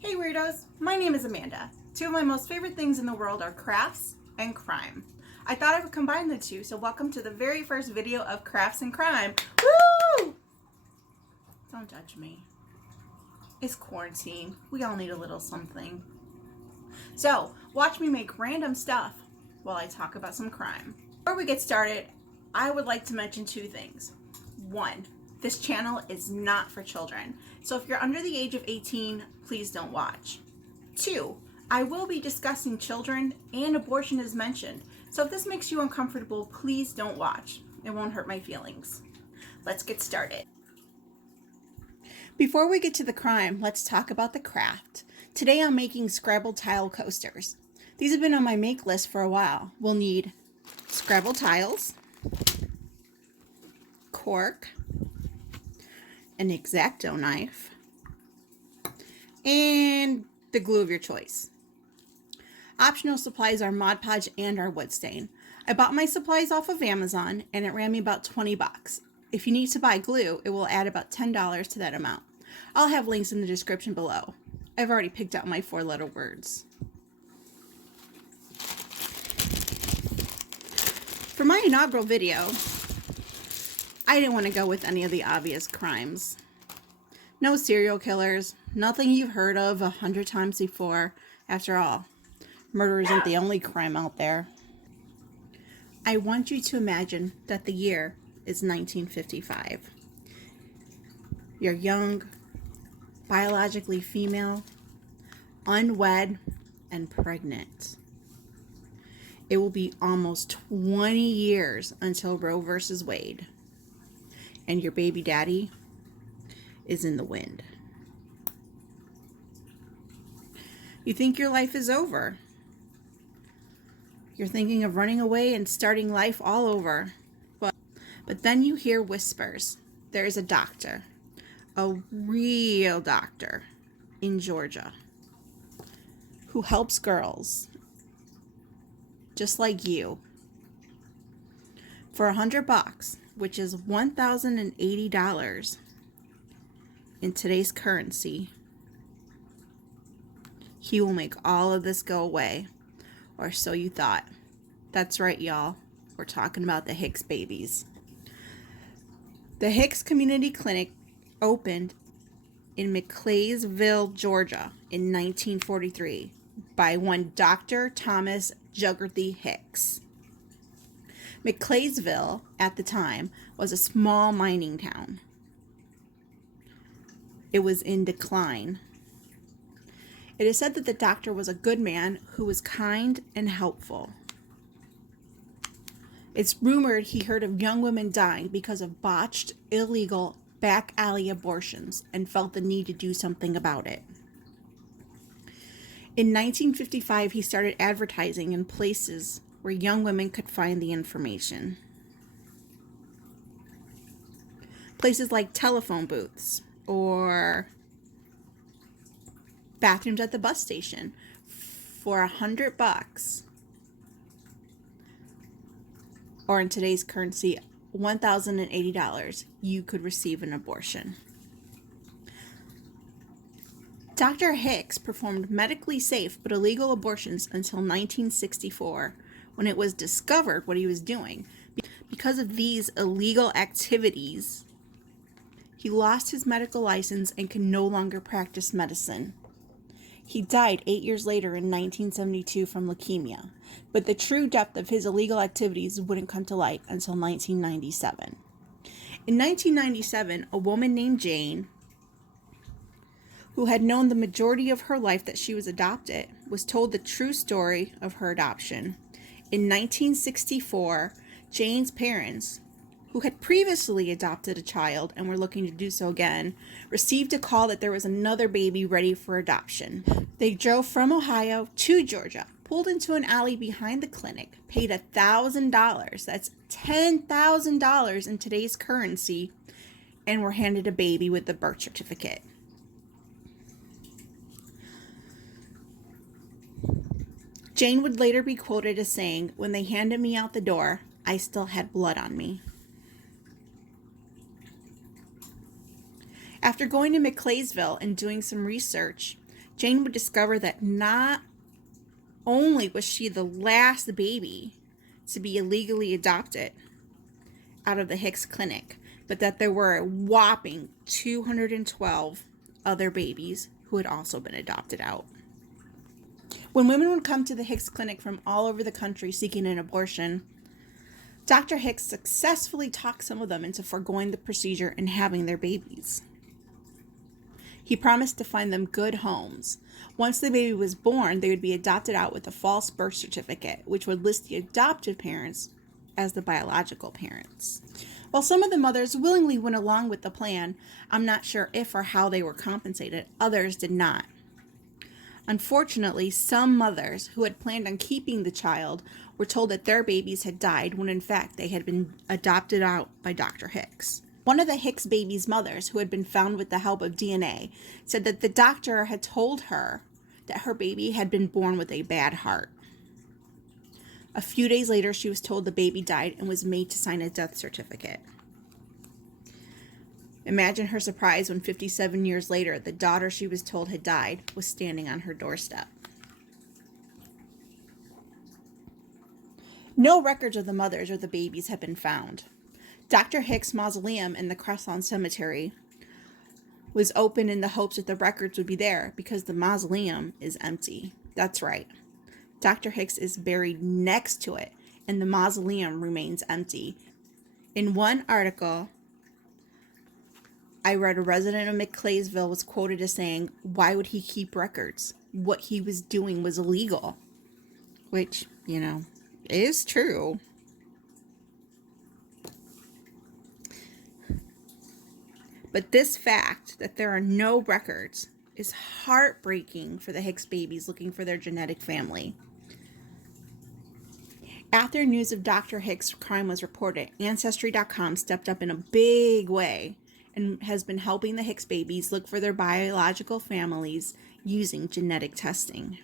Hey Weirdos! My name is Amanda. Two of my most favorite things in the world are crafts and crime. I thought I would combine the two, so welcome to the very first video of Crafts and Crime. Woo! Don't judge me. It's quarantine. We all need a little something. So, watch me make random stuff while I talk about some crime. Before we get started, I would like to mention two things. One, this channel is not for children, so if you're under the age of 18, please don't watch. Two, I will be discussing children and abortion as mentioned, so if this makes you uncomfortable, please don't watch. It won't hurt my feelings. Let's get started. Before we get to the crime, let's talk about the craft. Today I'm making Scrabble tile coasters. These have been on my make list for a while. We'll need Scrabble tiles, cork, an X-Acto knife, and the glue of your choice. Optional supplies are Mod Podge and our wood stain. I bought my supplies off of Amazon and it ran me about 20 bucks. If you need to buy glue, it will add about $10 to that amount. I'll have links in the description below. I've already picked out my 4-letter words. For my inaugural video, I didn't want to go with any of the obvious crimes. No serial killers, nothing you've heard of 100 times before. After all, murder isn't the only crime out there. I want you to imagine that the year is 1955. You're young, biologically female, unwed, and pregnant. It will be almost 20 years until Roe versus Wade. And your baby daddy is in the wind. You think your life is over. You're thinking of running away and starting life all over. But then you hear whispers. There is a doctor, a real doctor in Georgia who helps girls just like you for $100, which is $1,080 in today's currency. He will make all of this go away, or so you thought. That's right, y'all. We're talking about the Hicks babies. The Hicks Community Clinic opened in McClaysville, Georgia in 1943 by one Dr. Thomas Juggerty Hicks. McClaysville, at the time, was a small mining town. It was in decline. It is said that the doctor was a good man who was kind and helpful. It's rumored he heard of young women dying because of botched, illegal, back alley abortions and felt the need to do something about it. In 1955, he started advertising in places where young women could find the information. Places like telephone booths or bathrooms at the bus station. For $100, or in today's currency, $1,080, you could receive an abortion. Dr. Hicks performed medically safe but illegal abortions until 1964, when it was discovered what he was doing. Because of these illegal activities, he lost his medical license and could no longer practice medicine. He died 8 years later in 1972 from leukemia, but the true depth of his illegal activities wouldn't come to light until 1997. In 1997, a woman named Jane, who had known the majority of her life that she was adopted, was told the true story of her adoption. In 1964, Jane's parents, who had previously adopted a child and were looking to do so again, received a call that there was another baby ready for adoption. They drove from Ohio to Georgia, pulled into an alley behind the clinic, paid $1,000, that's $10,000 in today's currency, and were handed a baby with the birth certificate. Jane would later be quoted as saying, "When they handed me out the door, I still had blood on me." After going to McClaysville and doing some research, Jane would discover that not only was she the last baby to be illegally adopted out of the Hicks clinic, but that there were a whopping 212 other babies who had also been adopted out. When women would come to the Hicks clinic from all over the country seeking an abortion, Dr. Hicks successfully talked some of them into foregoing the procedure and having their babies. He promised to find them good homes. Once the baby was born, they would be adopted out with a false birth certificate, which would list the adoptive parents as the biological parents. While some of the mothers willingly went along with the plan, I'm not sure if or how they were compensated. Others did not. Unfortunately, some mothers who had planned on keeping the child were told that their babies had died when in fact they had been adopted out by Dr. Hicks. One of the Hicks baby's mothers, who had been found with the help of DNA, said that the doctor had told her that her baby had been born with a bad heart. A few days later, she was told the baby died and was made to sign a death certificate. Imagine her surprise when 57 years later, the daughter she was told had died was standing on her doorstep. No records of the mothers or the babies have been found. Dr. Hicks' mausoleum in the Crestlawn Cemetery was open in the hopes that the records would be there because the mausoleum is empty. That's right. Dr. Hicks is buried next to it, and the mausoleum remains empty. In one article I read, a resident of McClaysville was quoted as saying, "Why would he keep records? What he was doing was illegal." Which, is true. But this fact that there are no records is heartbreaking for the Hicks babies looking for their genetic family. After news of Dr. Hicks' crime was reported, Ancestry.com stepped up in a big way and has been helping the Hicks babies look for their biological families using genetic testing.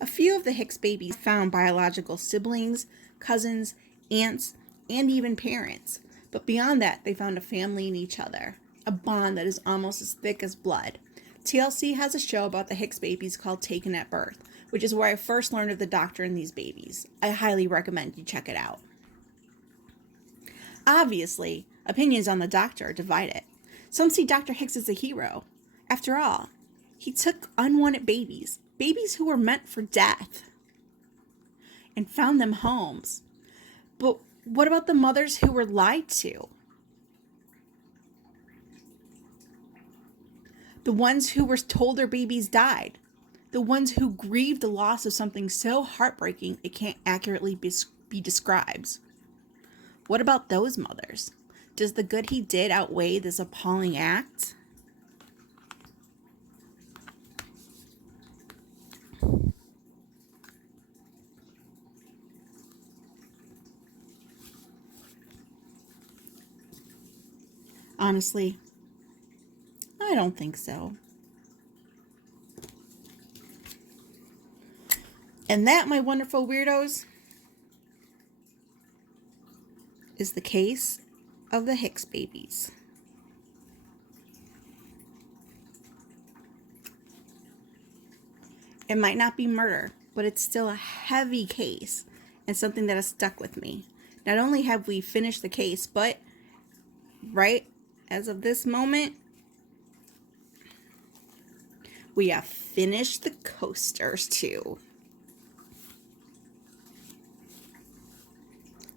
A few of the Hicks babies found biological siblings, cousins, aunts, and even parents. But beyond that, they found a family in each other, a bond that is almost as thick as blood. TLC has a show about the Hicks babies called Taken at Birth, which is where I first learned of the doctor and these babies. I highly recommend you check it out. Obviously, opinions on the doctor are divided. Some see Dr. Hicks as a hero. After all, he took unwanted babies who were meant for death, and found them homes. But what about the mothers who were lied to? The ones who were told their babies died? The ones who grieved the loss of something so heartbreaking it can't accurately be described? What about those mothers? Does the good he did outweigh this appalling act? Honestly, I don't think so. And that, my wonderful weirdos, is the case of the Hicks babies. It might not be murder, but it's still a heavy case and something that has stuck with me. Not only have we finished the case, but right as of this moment, we have finished the coasters too.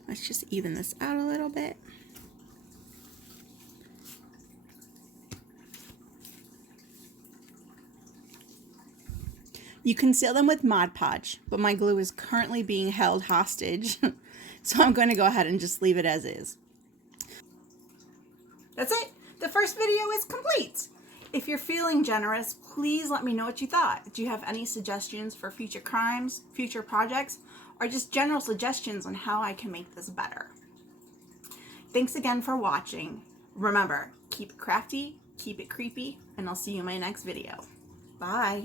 Let's just even this out a little bit. You can seal them with Mod Podge, but my glue is currently being held hostage, so I'm going to go ahead and just leave it as is. That's it. The first video is complete. If you're feeling generous, please let me know what you thought. Do you have any suggestions for future crimes, future projects, or just general suggestions on how I can make this better? Thanks again for watching. Remember, keep it crafty, keep it creepy, and I'll see you in my next video. Bye.